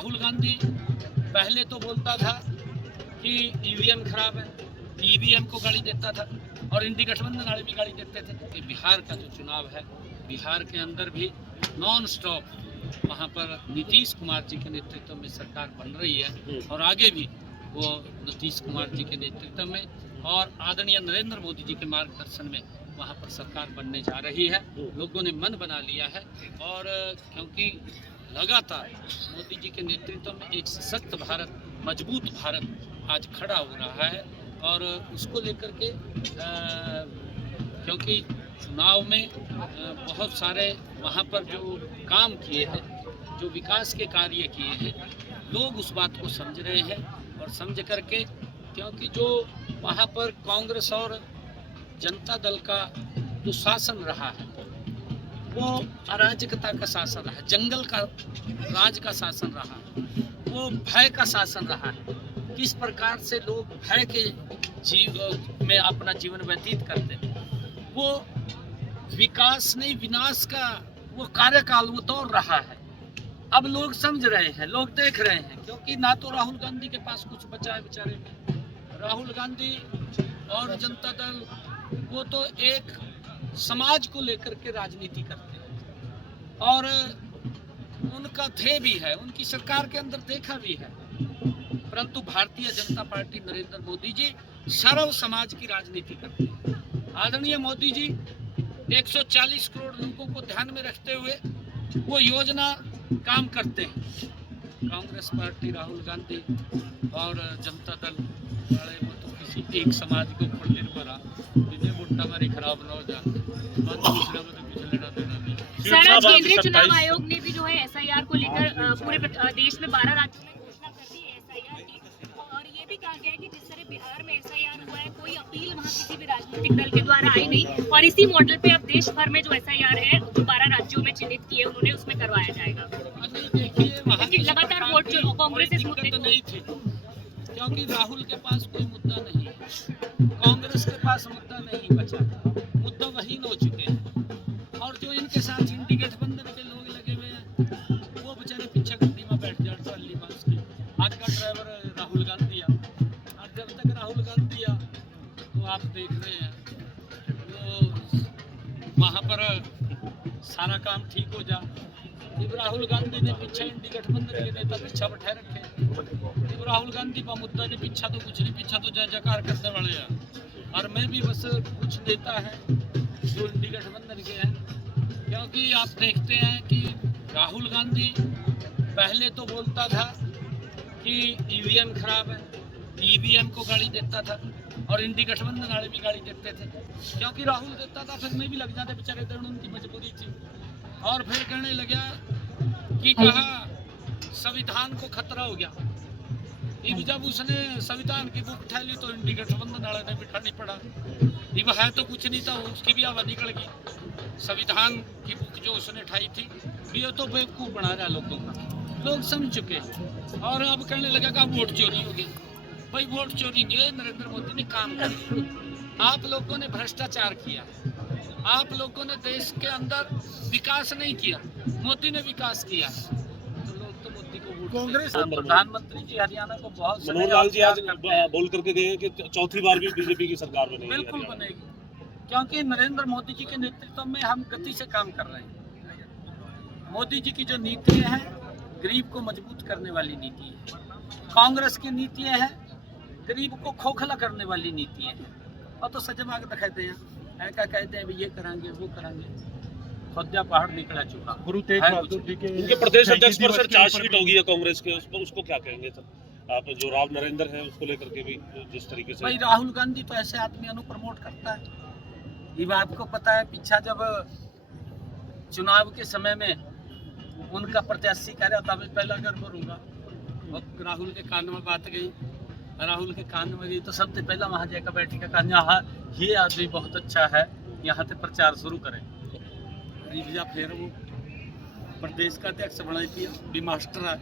राहुल गांधी पहले तो बोलता था कि ईवीएम खराब है, ईवीएम को गाली देता था और इंडी गठबंधन वाले भी गाली देते थे। कि बिहार का जो चुनाव है, बिहार के अंदर भी नॉन स्टॉप वहाँ पर नीतीश कुमार जी के नेतृत्व में सरकार बन रही है और आगे भी वो नीतीश कुमार जी के नेतृत्व में और आदरणीय नरेंद्र मोदी जी के मार्गदर्शन में वहाँ पर सरकार बनने जा रही है। लोगों ने मन बना लिया है और क्योंकि लगातार मोदी जी के नेतृत्व में एक सशक्त भारत, मजबूत भारत आज खड़ा हो रहा है और उसको लेकर के क्योंकि चुनाव में बहुत सारे वहाँ पर जो काम किए हैं, जो विकास के कार्य किए हैं, लोग उस बात को समझ रहे हैं और समझ करके क्योंकि जो वहाँ पर कांग्रेस और जनता दल का जो शासन रहा है वो अराजकता का शासन रहा है, जंगल का राज का शासन रहा है, वो भय का शासन रहा है। किस प्रकार से लोग भय के जीव में अपना जीवन व्यतीत करते हैं, वो विकास नहीं विनाश का वो कार्यकाल वो दौर रहा है। अब लोग समझ रहे हैं, लोग देख रहे हैं, क्योंकि ना तो राहुल गांधी के पास कुछ बचा है बेचारे में। राहुल गांधी और जनता दल वो तो एक समाज को लेकर के राजनीति करते हैं और उनका ध्येय भी है, उनकी सरकार के अंदर देखा भी है। परंतु भारतीय जनता पार्टी नरेंद्र मोदी जी सर्व समाज की राजनीति करते हैं। आदरणीय मोदी जी 140 करोड़ लोगों को ध्यान में रखते हुए वो योजना काम करते हैं। कांग्रेस पार्टी, राहुल गांधी और जनता दल वाले वो तो किसी एक समाज के ऊपर निर्भर है। इन्हें वोटा हमारी खराब न हो जाए, दूसरे में तो कुछ लेना देना नहीं। सर, आज केंद्रीय चुनाव आयोग ने भी जो है एसआईआर को लेकर पूरे देश में 12 राज्यों में घोषणा कर दी है एसआईआर की और ये भी कहा गया है कि जिस तरह बिहार में एसआईआर हुआ है, कोई अपील वहाँ किसी भी राजनीतिक दल के द्वारा आई नहीं और इसी मॉडल पे अब देश भर में जो एसआईआर है जो 12 राज्यों में चिन्हित किए उन्होंने उसमें करवाया जाएगा। देखिए वहाँ लगातार वोट जो कांग्रेस इस मुद्दे को नहीं थी क्योंकि राहुल के पास कोई मुद्दा नहीं है, कांग्रेस के पास मुद्दा नहीं बचा, मुद्दा वही हो चुके हैं और जो इनके साथ इंडी गठबंधन के लोग लगे हुए हैं वो बेचारे पीछे गड्डी में बैठ जाए ट्रॉली बस के। आज का ड्राइवर राहुल गांधी है और जब तक राहुल गांधी है तो आप देख रहे हैं तो वहाँ पर सारा काम ठीक हो जा। राहुल गांधी ने पीछे इंडी गठबंधन के नेता पीछा बैठे रखे। राहुल गांधी का मुद्दा ने पीछा तो कुछ नहीं, पीछा तो जय जयकार करने वाले हैं और मैं भी बस कुछ देता है जो इंडी गठबंधन के हैं। क्योंकि आप देखते हैं कि राहुल गांधी पहले तो बोलता था कि ईवीएम खराब है, ईवीएम को गाली देता था और इंडी गठबंधन वाले भी गाली देते थे। क्योंकि राहुल देता था फिर मैं भी लग जाते बेचारे, उनकी मजबूरी थी। और फिर कहने लगा कि कहा संविधान को खतरा हो गया। जब उसने संविधान की बुक उठा ली तो इंडी गठबंधन वाले ने बिठानी पड़ा। ये है तो कुछ नहीं था, उसकी भी आवाज निकल गई। संविधान की बुक जो उसने उठाई थी ये तो बेवकूफ बना रहा लोगों को, लोग समझ चुके और अब कहने लगा कि वोट चोरी हो गई। भाई वोट चोरी नहीं है, नरेंद्र मोदी ने काम कर दिया। आप लोगों ने भ्रष्टाचार किया, आप लोगों ने देश के अंदर विकास नहीं किया, मोदी ने विकास किया। तो लोग तो मोदी को वोट कांग्रेस प्रधानमंत्री जी हरियाणा को बहुत मनोहर लाल जी आज बोल करके गए कि चौथी बार भी बीजेपी की सरकार बनेगी। बिल्कुल बनेगी, क्योंकि नरेंद्र मोदी जी के नेतृत्व में हम गति से काम कर रहे हैं। मोदी जी की जो नीतियां हैं गरीब को मजबूत करने वाली नीति है, कांग्रेस की नीतियां हैं गरीब को खोखला करने वाली नीतियां हैं। और तो सजमाग दिखाते हैं, ऐसा कहते हैं ये कराएंगे वो कराएंगे, खुदा पहाड़ निकला चुका। गुरु तेग बहादुर जी के उनके प्रदेश अध्यक्ष पर सर चार्जशीट होगी है कांग्रेस के, उस पर उसको क्या कहेंगे सर आप? जो राव नरेंद्र है उसको लेकर के भी जिस तरीके से भाई राहुल गांधी तो ऐसे आदमी प्रमोट करता है। ये बात को पता है, पीछा जब चुनाव के समय में उनका प्रत्याशी कह रहा था मैं पहला घर भरूंगा, और राहुल के कान में बात गई, राहुल के कान में गई तो सबसे पहला वहाँ जाकर बैठ के कहा यहाँ ये आदमी बहुत अच्छा है, यहाँ से प्रचार शुरू करें। फिर वो प्रदेश का अध्यक्ष बनाई थी, भी मास्टर है।